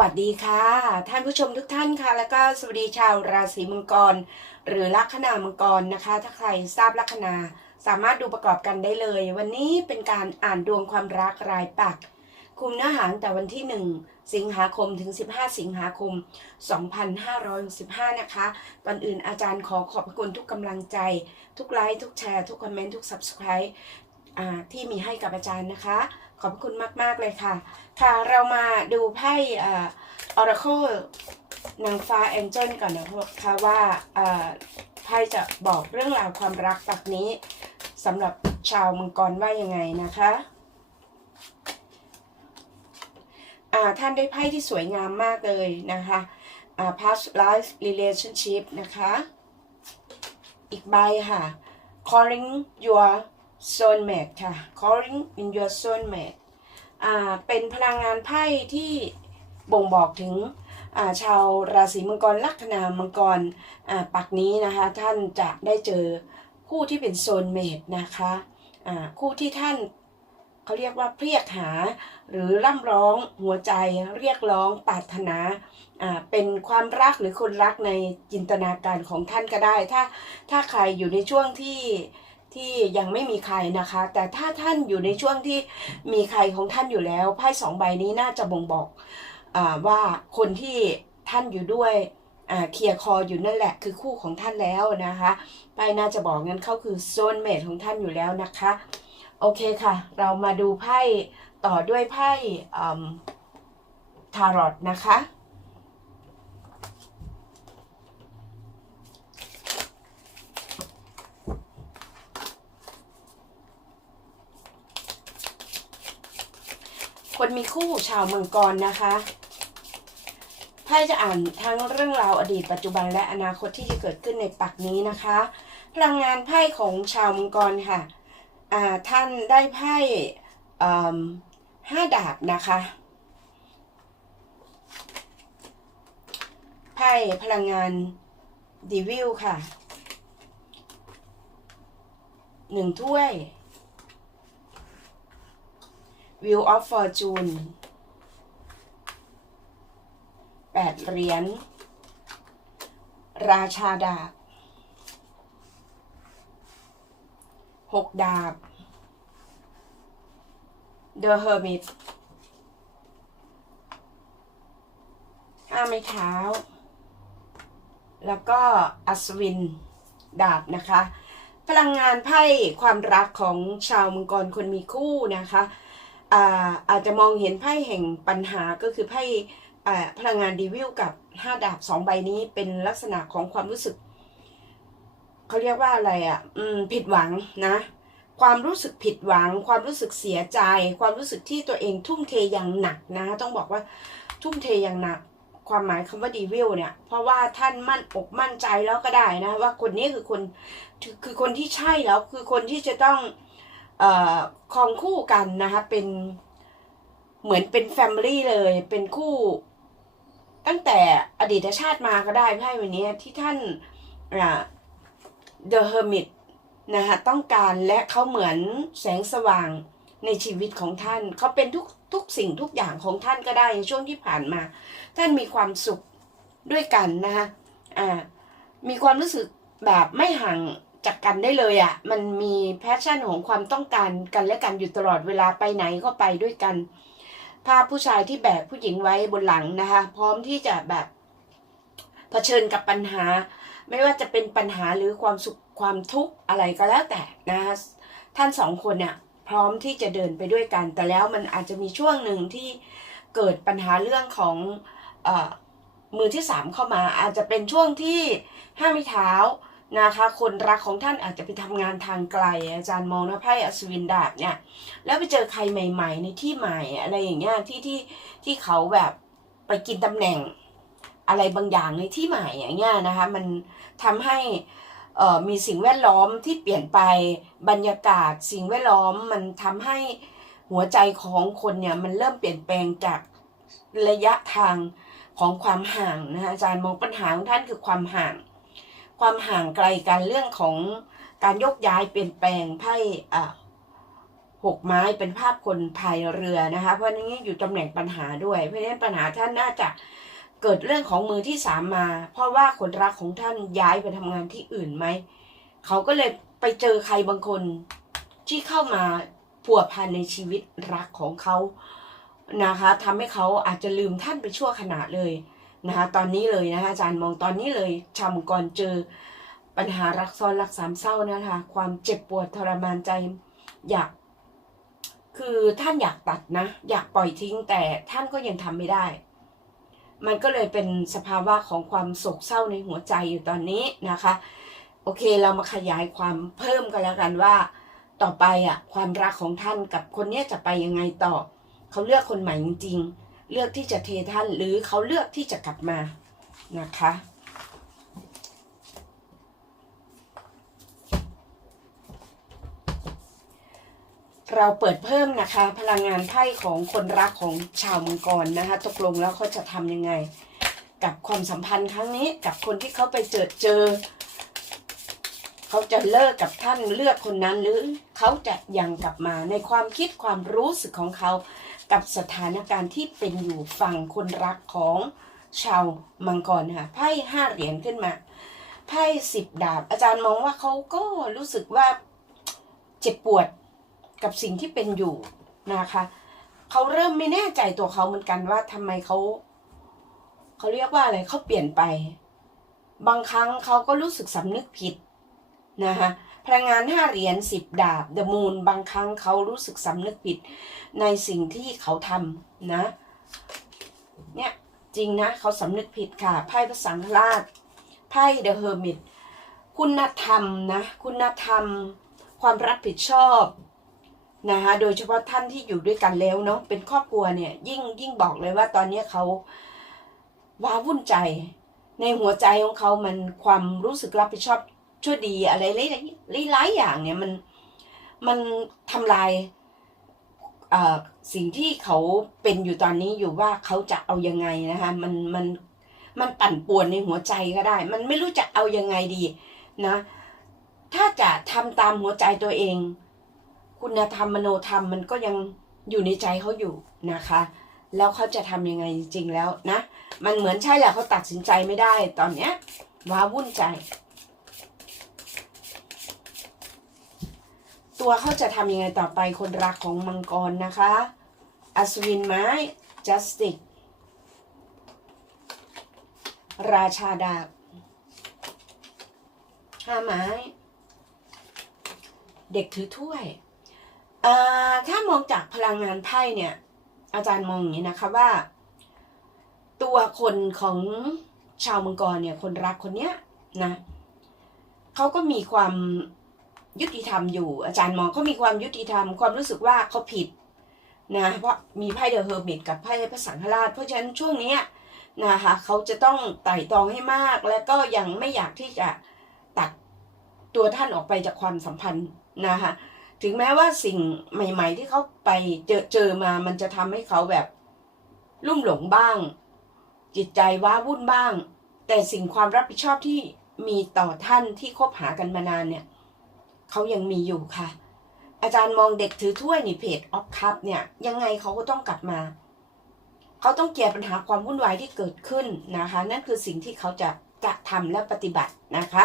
วัสดีค่ะ ท่านผู้ชมทุกท่านค่ะ แล้วก็สวัสดีชาวราศีมังกร หรือลัคนามังกรนะคะ ถ้าใครทราบลัคนาสามารถดูประกอบกันได้เลย วันนี้เป็นการอ่านดวงความรักรายปัก คุมเนื้อหาตั้งแต่วันที่ 1 สิงหาคมถึง 15 สิงหาคม 2565 นะคะก่อนอื่นอาจารย์ขอขอบพระคุณทุกกำลังใจ ทุกไลค์ทุกแชร์ ทุกคอมเมนต์ทุก Subscribe ที่มีให้กับอาจารย์นะคะ ขอบคุณมาก ๆ เลยค่ะ ค่ะเรามาดูไพ่ออราเคิลนางฟ้าแองเจิลก่อนนะคะว่าไพ่จะบอกเรื่องราวความรักปักนี้สำหรับชาวมังกรว่ายังไงนะคะท่านได้ไพ่ที่สวยงามมากเลยนะคะอ่า past life relationship นะคะ อีกใบค่ะ calling your soulmate ค่ะ calling in your soulmate อ่าเป็นพลังงานไพ่ที่บ่งบอกถึงอ่าชาวราศีมังกรลัคนามังกรอ่าปักนี้นะคะ ท่านจะได้เจอคู่ที่เป็นโซนเมดนะคะอ่าคู่ที่ท่านเขาเรียกว่าเรียกหา หรือร่ำร้องหัวใจเรียกร้องปรารถนาอ่าเป็นความรักหรือคนรักในจินตนาการของท่านก็ได้ ถ้าถ้าใครอยู่ในช่วงที่ ที่ยังไม่มีใครนะคะ แต่ถ้าท่านอยู่ในช่วงที่มีใครของท่านอยู่แล้วไพ่สองใบนี้น่าจะบ่งบอกอว่าคนที่ท่านอยู่ด้วยเคลียร์คออยู่นั่นแหละคือคู่ของท่านแล้วนะคะไพ่น่าจะบอกงั้นเขาคือโซนเมทของท่านอยู่แล้วนะคะ โอเคค่ะ เรามาดูไพ่ต่อด้วยไพ่ทารอตนะคะ คนมีคู่ชาวเมืองกรนะคะไพ่จะอ่านทั้งเรื่องราวอดีตปัจจุบันและอนาคตที่จะเกิดขึ้นในปักนี้นะคะ พลังงานไพ่ของชาวมังกรค่ะอ่าท่านได้ไพ่ห้าดาบนะคะไพ่พลังงานดีวิลค่ะหนึ่งถ้วย Wheel of Fortune แปดเหรียญ ราชาดาบหกดาบ The Hermit ห้าไม้เท้า แล้วก็อัศวินดาบนะคะ พลังงานไพ่ความรักของชาวมังกรคนมีคู่นะคะ อาอาจจะมองเห็นไพ่แห่งปัญหาก็คือไพ่พลังงานดีวิลกับห้าดาบสองใบนี้เป็นลักษณะของความรู้สึกเขาเรียกว่าอะไรอะ่ะผิดหวังนะ ความรู้สึกผิดหวัง ความรู้สึกเสียใจ ความรู้สึกที่ตัวเองทุ่มเทอย่างหนักนะต้องบอกว่าทุ่มเทอย่างหนัก ความหมายคำว่าดีวิลเนี่ย เพราะว่าท่านมั่นอกมั่นใจแล้วก็ได้นะ ว่าคนนี้คือคนคือคนที่ใช่แล้วคือคนที่จะต้อง ครองคู่กันนะคะเป็นเหมือนเป็นแฟมิลี่เลย เป็นคู่ตั้งแต่อดีตชาติมาก็ได้ไพ่วันนี้ที่ท่านเดอะเฮอร์มิตนะคะต้องการและเขาเหมือนแสงสว่างในชีวิตของท่าน เขาเป็นทุกทุกสิ่งทุกอย่างของท่านก็ได้ในช่วงที่ผ่านมา ท่านมีความสุขด้วยกันนะคะอ่ามีความรู้สึกแบบไม่ห่าง จากกันได้เลยอะ่ะ มันมีแพชชั่นของความต้องการกันและกันอยู่ตลอดเวลาไปไหนก็ไปด้วยกัน ภาพผู้ชายที่แบกผู้หญิงไว้บนหลังนะคะ พร้อมที่จะแบบเผชิญกับปัญหา ไม่ว่าจะเป็นปัญหาหรือความสุขความทุกข์อะไรก็แล้วแต่นะคะท่านสองคนเนี่ยพร้อมที่จะเดินไปด้วยกัน แต่แล้วมันอาจจะมีช่วงหนึ่งที่เกิดปัญหาเรื่องของอมือที่สามเข้ามา อาจจะเป็นช่วงที่ห้ามิเท้า นะคะ คนรักของท่านอาจจะไปทำงานทางไกล อาจารย์มองนะไพ่อัศวินดาบเนี่ย แล้วไปเจอใครใหม่ ๆ ในที่ใหม่อะไรอย่างเงี้ยที่ที่ที่เขาแบบไปกินตำแหน่งอะไรบางอย่างในที่ใหม่อย่างเงี้ยนะคะ มันทำให้เอ่อมีสิ่งแวดล้อมที่เปลี่ยนไปบรรยากาศสิ่งแวดล้อมมันทำให้หัวใจของคนเนี่ยมันเริ่มเปลี่ยนแปลงจากระยะทางของความห่างนะคะอาจารย์มองปัญหาของท่านคือความห่าง ความห่างไกลกันเรื่องของการยกย้ายเปลี่ยนแปลงไพ่หกไม้เป็นภาพคนพายเรือนะคะ เพราะนี้อยู่ตำแหน่งปัญหาด้วย เพราะฉะนั้นปัญหาท่านน่าจะเกิดเรื่องของมือที่สามมา เพราะว่าคนรักของท่านย้ายไปทำงานที่อื่นไหม เขาก็เลยไปเจอใครบางคนที่เข้ามาผัวพันในชีวิตรักของเขานะคะทำให้เขาอาจจะลืมท่านไปชั่วขณะเลย นะคะตอนนี้เลยนะคะอาจารย์มองตอนนี้เลยชาวมังกรเจอ ปัญหารักซ้อนรักสามเศร้านะคะความเจ็บปวดทรมานใจอยาก คือท่านอยากตัดนะ อยากปล่อยทิ้งแต่ท่านก็ยังทำไม่ได้ มันก็เลยเป็นสภาวะของความโศกเศร้าในหัวใจอยู่ตอนนี้นะคะ โอเคเรามาขยายความเพิ่มกันแล้วกันว่า ต่อไปอะความรักของท่านกับคนเนี้ยจะไปยังไงต่อ เขาเลือกคนใหม่จริงๆ เลือกที่จะเทท่านหรือเขาเลือกที่จะกลับมานะคะเราเปิดเพิ่มนะคะ พลังงานไพ่ของคนรักของชาวมังกรนะคะ ตกลงแล้วเขาจะทำยังไง กับความสัมพันธ์ครั้งนี้กับคนที่เขาไปเจอเจอ เขาจะเลิกกับท่านเลือกคนนั้นหรือเขาจะยังกลับมาในความคิดความรู้สึกของเขา กับสถานการณ์ที่เป็นอยู่ฝั่งคนรักของชาวมังกรค่ะไพ่ห้าเหรียญขึ้นมาไพ่สิบดาบ อาจารย์มองว่าเขาก็รู้สึกว่าเจ็บปวดกับสิ่งที่เป็นอยู่นะคะเขาเริ่มไม่แน่ใจตัวเขาเหมือนกันว่าทำไมเขาเขาเรียกว่าอะไรเขาเปลี่ยนไป บางครั้งเขาก็รู้สึกสำนึกผิดนะคะ พลังงานห้าเหรียญสิบดาบเดอะมูนบางครั้งเขารู้สึกสำนึกผิดในสิ่งที่เขาทำนะ เนี่ยจริงนะเขาสำนึกผิดค่ะ ไพ่พระสังฆราช ไพ่เดอะเฮอร์มิตคุณธรรมนะ คุณธรรม ความรับผิดชอบนะคะโดยเฉพาะท่านที่อยู่ด้วยกันแล้วเนาะเป็นครอบครัวเนี่ยยิ่งยิ่งบอกเลยว่าตอนนี้เขาว้าวุ่นใจ ในหัวใจของเขามันความรู้สึกรับผิดชอบ ชั่วดีอะไรหลายๆอย่างเนี่ยมันมันทำลายสิ่งที่เขาเป็นอยู่ตอนนี้อยู่ว่าเขาจะเอายังไงนะคะมันมันมันปั่นป่วนในหัวใจก็ได้ มันไม่รู้จะเอายังไงดีนะ ถ้าจะทำตามหัวใจตัวเอง คุณธรรมมโนธรรมมันก็ยังอยู่ในใจเขาอยู่นะคะ แล้วเขาจะทำยังไงจริงๆแล้วนะ มันเหมือนใช่แหละเขาตัดสินใจไม่ได้ตอนเนี้ยว้าวุ่นใจ ตัวเขาจะทำยังไงต่อไปคนรักของมังกรนะคะ อัศวินไม้จัสติกราชาดาบห้าไม้ เด็กถือถ้วยอ่าถ้ามองจากพลังงานไพ่เนี่ย อาจารย์มองอย่างนี้นะคะว่า ตัวคนของชาวมังกรเนี่ย คนรักคนเนี้ยนะเขาก็มีความ ยุติธรรมอยู่ อาจารย์มองเขามีความยุติธรรมความรู้สึกว่าเขาผิดนะเพราะมีไพ่เดอะเฮอร์มิตกับไพ่พระสังฆราช เพราะฉะนั้นช่วงนี้นะคะเขาจะต้องไต่ตองให้มาก และก็ยังไม่อยากที่จะตัดตัวท่านออกไปจากความสัมพันธ์นะคะถึงแม้ว่าสิ่งใหม่ ๆ ที่เขาไปเจอเจอมามันจะทำให้เขาแบบลุ่มหลงบ้าง จิตใจว้าวุ่นบ้าง แต่สิ่งความรับผิดชอบที่มีต่อท่านที่คบหากันมานานเนี่ย เขายังมีอยู่ค่ะ อาจารย์มองเด็กถือถ้วยในเพจออฟคัพเนี่ยยังไงเขาก็ต้องกลับมา เขาต้องแก้ปัญหาความวุ่นวายที่เกิดขึ้นนะคะ นั่นคือสิ่งที่เขาจะจะทำและปฏิบัตินะคะ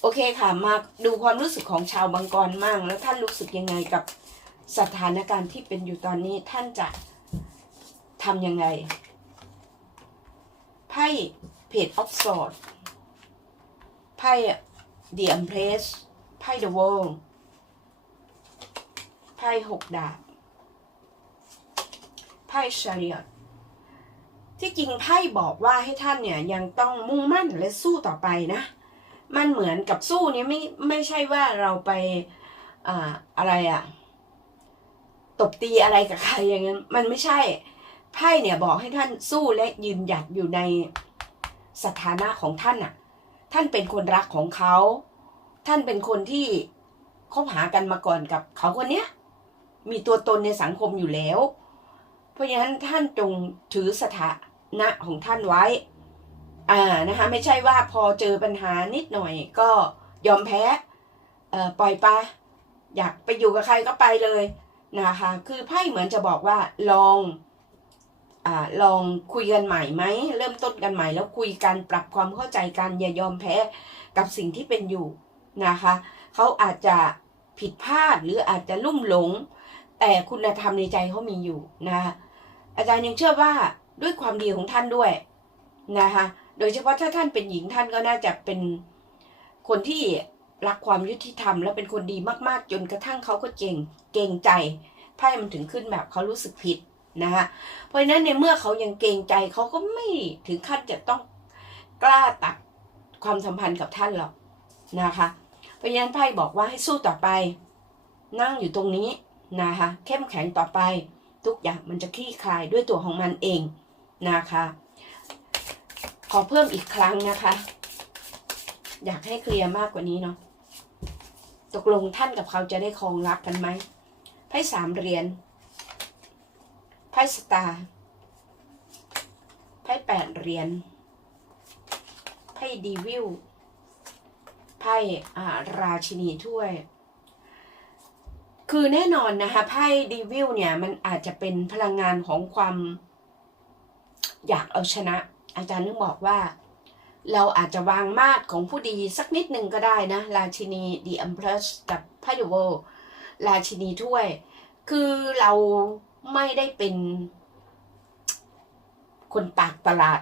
โอเคค่ะมาดูความรู้สึกของชาวบังกรมั่ง แล้วท่านรู้สึกยังไงกับสถานการณ์ที่เป็นอยู่ตอนนี้ท่านจะทำยังไงไพ่เพจออฟสอดไพ่เดียมเพรส ไพ่เดอะวอลไพ่หกดาบไพ่ชาริอตที่จริงไพ่บอกว่าให้ท่านเนี่ยยังต้องมุ่งมั่นและสู้ต่อไปนะ มันเหมือนกับสู้เนี่ยไม่ไม่ใช่ว่าเราไปอ่าอะไรอะตบตีอะไรกับใครอย่างนั้นมันไม่ใช่ไพ่เนี่ยบอกให้ท่านสู้และยืนหยัดอยู่ในสถานะของท่านน่ะท่านเป็นคนรักของเขา ท่านเป็นคนที่คบหากันมาก่อนกับเขาคนเนี้ย มีตัวตนในสังคมอยู่แล้ว เพราะฉะนั้นท่านจงถือสถานะของท่านไว้ อ่านะคะไม่ใช่ว่าพอเจอปัญหานิดหน่อยก็ยอมแพ้เอ่อปล่อยไปอยากไปอยู่กับใครก็ไปเลยนะคะ คือไพ่เหมือนจะบอกว่าลองอ่าลองคุยกันใหม่ไหมเริ่มต้นกันใหม่ แล้วคุยกันปรับความเข้าใจกันอย่ายอมแพ้กับสิ่งที่เป็นอยู่ นะคะเขาอาจจะผิดพลาดหรืออาจจะลุ่มหลง แต่คุณธรรมในใจเขามีอยู่นะคะอาจารย์ยังเชื่อว่าด้วยความดีของท่านด้วยนะคะโดยเฉพาะถ้าท่านเป็นหญิงท่านก็น่าจะเป็นคนที่รักความยุติธรรม และเป็นคนดีมากๆ จนกระทั่งเขาก็เก่งเก่งใจไพ่มันถึงขึ้นแบบเขารู้สึกผิดนะคะเพราะฉะนั้นในเมื่อเขายังเกรงใจเขาก็ไม่ถึงขั้นจะต้องกล้าตัดความสัมพันธ์กับท่านหรอก นะคะ เพราะฉะนั้นไพ่บอกว่าให้สู้ต่อไป นั่งอยู่ตรงนี้นะคะ เข้มแข็งต่อไป ทุกอย่างมันจะคลี่คลายด้วยตัวของมันเองนะคะ ขอเพิ่มอีกครั้งนะคะ อยากให้เคลียร์มากกว่านี้เนาะตกลงท่านกับเขาจะได้ครองรักกันไหมไพ่สามเหรียญไพ่สตาร์ไพ่แปดเหรียญไพ่ดีวิล ไพ่ราชินีถ้วย คือแน่นอนนะคะไพ่ดีวิลเนี่ยมันอาจจะเป็นพลังงานของความอยากเอาชนะ อาจารย์นึกบอกว่า เราอาจจะวางมาดของผู้ดีสักนิดหนึ่งก็ได้นะ ราชินีดีอัมเพรสกับไพ่เดโวราชินีถ้วย คือเราไม่ได้เป็นคนปากตลาด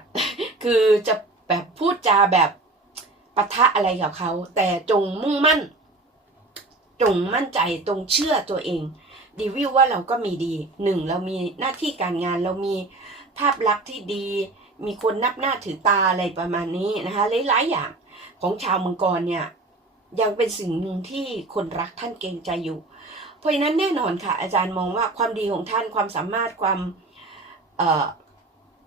คือจะแบบพูดจาแบบ ปะทะอะไรกับเขา แต่จงมุ่งมั่น จงมั่นใจตรงเชื่อตัวเอง ดีวิวว่าเราก็มีดีหนึ่งเรามีหน้าที่การงานเรามีภาพลักษณ์ที่ดี มีคนนับหน้าถือตาอะไรประมาณนี้นะคะหลายๆอย่างของชาวมังกรเนี่ย ยังเป็นสิ่งหนึ่งที่คนรักท่านเกรงใจอยู่ เพราะฉะนั้นแน่นอนค่ะ อาจารย์มองว่าความดีของท่านความสามารถความ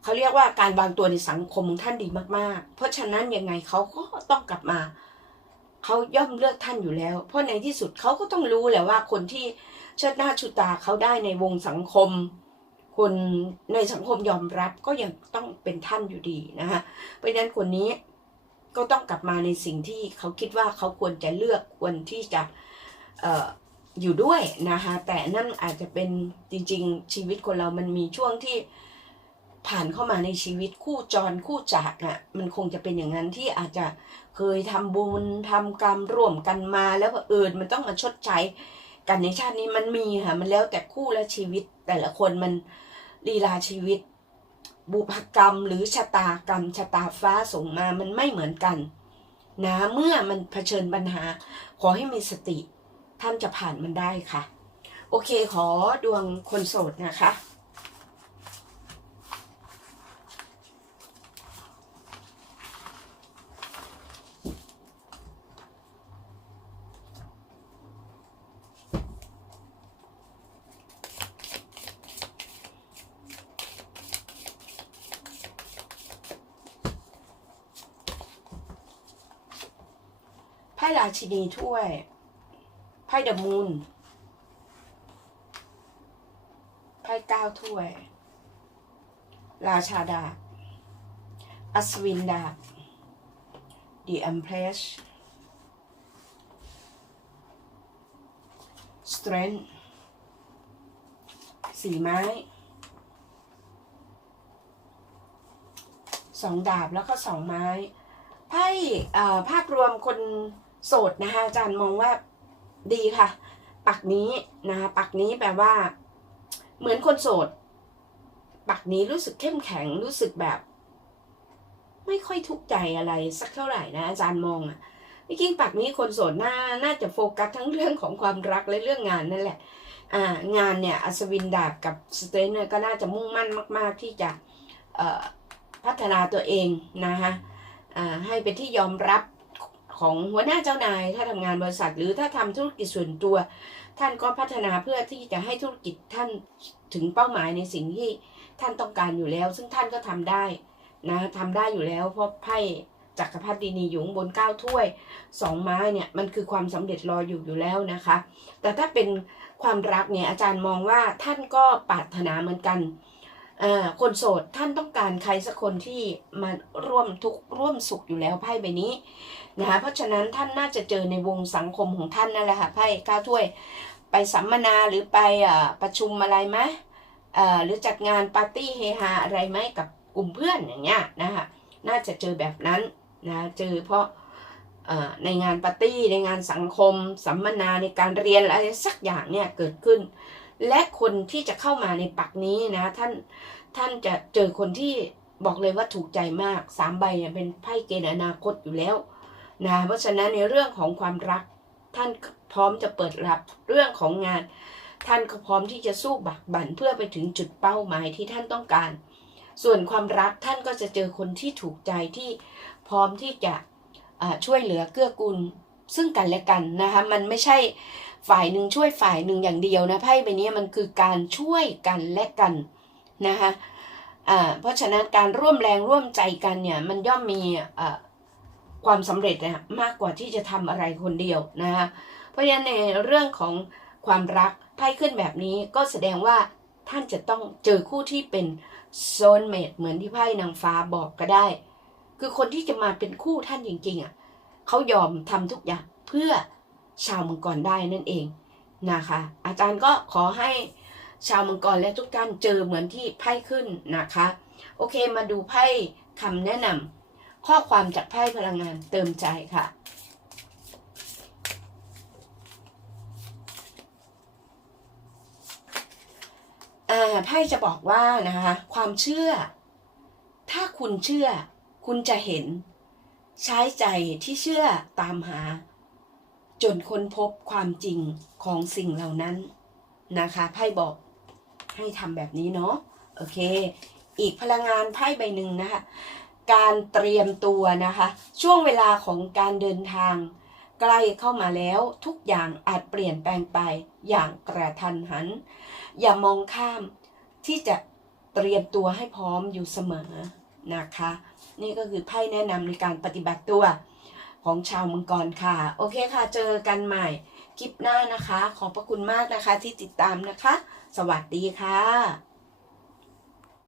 เขาเรียกว่าการวางตัวในสังคมของท่านดีมากๆ เพราะฉะนั้นยังไงเขาก็ต้องกลับมา เขาย่อมเลือกท่านอยู่แล้ว เพราะในที่สุดเขาก็ต้องรู้แหละว่าคนที่เชิดหน้าชูตาเขาได้ในวงสังคม คนในสังคมยอมรับก็ยังต้องเป็นท่านอยู่ดีนะคะเพราะฉะนั้นคนนี้ก็ต้องกลับมาในสิ่งที่เขาคิดว่าเขาควรจะเลือกควรที่จะอออยู่ด้วยนะคะแต่นั่นอาจจะเป็นจริง ๆ ชีวิตคนเรามันมีช่วงที่ ผ่านเข้ามาในชีวิตคู่จรคู่จากอะ มันคงจะเป็นอย่างนั้นที่อาจจะเคยทำบุญทำกรรมร่วมกันมา แล้วเอิญมันต้องมาชดใช้กันในชาตินี้มันมีค่ะมันแล้วแต่คู่และชีวิตแต่ละคนมันลีลาชีวิต บุพกรรมหรือชะตากรรมชะตาฟ้าส่งมามันไม่เหมือนกันนะเมื่อมันเผชิญปัญหา ขอให้มีสติ ท่านจะผ่านมันได้ค่ะ โอเคขอดวงคนโสดนะคะ ชินีถ้วยไพ่เดอะมูนไพ่เก้าถ้วย ราชาดาบอัศวินดาบ The Empress Strength สีไม้ สองดาบแล้วก็สองไม้ ไพ่ภาพรวมคน โสดนะคะอาจารย์มองว่าดีค่ะ ปักนี้นะคะปักนี้แปลว่า เหมือนคนโสด ปักนี้รู้สึกเข้มแข็งรู้สึกแบบ ไม่ค่อยทุกข์ใจอะไรสักเท่าไหร่นะอาจารย์มองอะจริงปักนี้คนโสดน่าน่าจะโฟกัสทั้งเรื่องของความรักและเรื่องงานนั่นแหละอ่างานเนี่ยอัศวินดาบกับสเตนเนี่ยก็น่าจะมุ่งมั่นมาก ๆ ที่จะพัฒนาตัวเองนะคะให้เป็นที่ยอมรับ ของหัวหน้าเจ้านาย ถ้าทำงานบริษัท หรือถ้าทำธุรกิจส่วนตัว ท่านก็พัฒนาเพื่อที่จะให้ธุรกิจท่านถึงเป้าหมายในสิ่งที่ท่านต้องการอยู่แล้ว ซึ่งท่านก็ทำได้นะทำได้อยู่แล้วเพราะไพ่จักรพรรดินีอยู่ข้างบนเก้าถ้วยสองไม้เนี่ยมันคือความสำเร็จรออยู่อยู่แล้วนะคะ แต่ถ้าเป็นความรักเนี่ยอาจารย์มองว่าท่านก็ปรารถนาเหมือนกันอ่าคนโสดท่านต้องการใครสักคนที่มาร่วมทุกข์ร่วมสุขอยู่แล้วไพ่ใบนี้ นะคะเพราะฉะนั้นท่านน่าจะเจอในวงสังคมของท่านนั่นแหละค่ะไพ่ก้าถ้วย ไปสัมมนาหรือไปอประชุมอะไรไหมหรือจัดงานปาร์ตี้เฮฮาอะไรไหมกับกลุ่มเพื่อนอย่างเงี้ยนะคะน่าจะเจอแบบนั้นนะเจอเพราะในงานปาร์ตี้ในงานสังคม สัมมนาในการเรียนอะไรสักอย่างเนี่ยเกิดขึ้น และคนที่จะเข้ามาในปักนี้นะท่านท่านจะเจอคนที่บอกเลยว่าถูกใจมากสามใบเนี่ยเป็นไพ่เกณฑ์อนาคตอยู่แล้ว นะเพราะฉะนั้นในเรื่องของความรัก ท่านพร้อมจะเปิดรับเรื่องของงาน ท่านก็พร้อมที่จะสู้บักบั่นเพื่อไปถึงจุดเป้าหมายที่ท่านต้องการ ส่วนความรักท่านก็จะเจอคนที่ถูกใจที่พร้อมที่จะช่วยเหลือเกื้อกูลซึ่งกันและกันนะคะมันไม่ใช่ฝ่ายหนึ่งช่วยฝ่ายหนึ่งอย่างเดียวนะไพ่ใบนี้มันคือการช่วยกันและกันนะคะอ่าเพราะฉะนั้นการร่วมแรงร่วมใจกันเนี่ยมันย่อมมีอ่า ความสำเร็จนะมากกว่าที่จะทำอะไรคนเดียวนะคะเพราะฉะนั้นในเรื่องของความรักไพ่ขึ้นแบบนี้ก็แสดงว่าท่านจะต้องเจอคู่ที่เป็นโซนเมดเหมือนที่ไพ่นางฟ้าบอกก็ได้ คือคนที่จะมาเป็นคู่ท่านจริงๆอะเขายอมทำทุกอย่างเพื่อชาวมังกรได้นั่นเองนะคะ อาจารย์ก็ขอให้ชาวมังกรและทุกท่านเจอเหมือนที่ไพ่ขึ้นนะคะ โอเคมาดูไพ่คำแนะนำ ข้อความจากไพ่พลังงานเติมใจค่ะ ไพ่จะบอกว่านะคะ ความเชื่อ ถ้าคุณเชื่อ คุณจะเห็น ใช้ใจที่เชื่อตามหา จนค้นพบความจริงของสิ่งเหล่านั้นนะคะไพ่บอกให้ทำแบบนี้เนาะโอเค อีกพลังงานไพ่ใบหนึ่งนะคะ การเตรียมตัวนะคะ ช่วงเวลาของการเดินทาง ใกล้เข้ามาแล้วทุกอย่างอาจเปลี่ยนแปลงไปอย่างกระทันหัน อย่ามองข้ามที่จะเตรียมตัวให้พร้อมอยู่เสมอนะคะ นี่ก็คือไพ่แนะนำในการปฏิบัติตัวของชาวมังกรค่ะ โอเคค่ะ เจอกันใหม่คลิปหน้านะคะ ขอบพระคุณมากนะคะที่ติดตามนะคะ สวัสดีค่ะ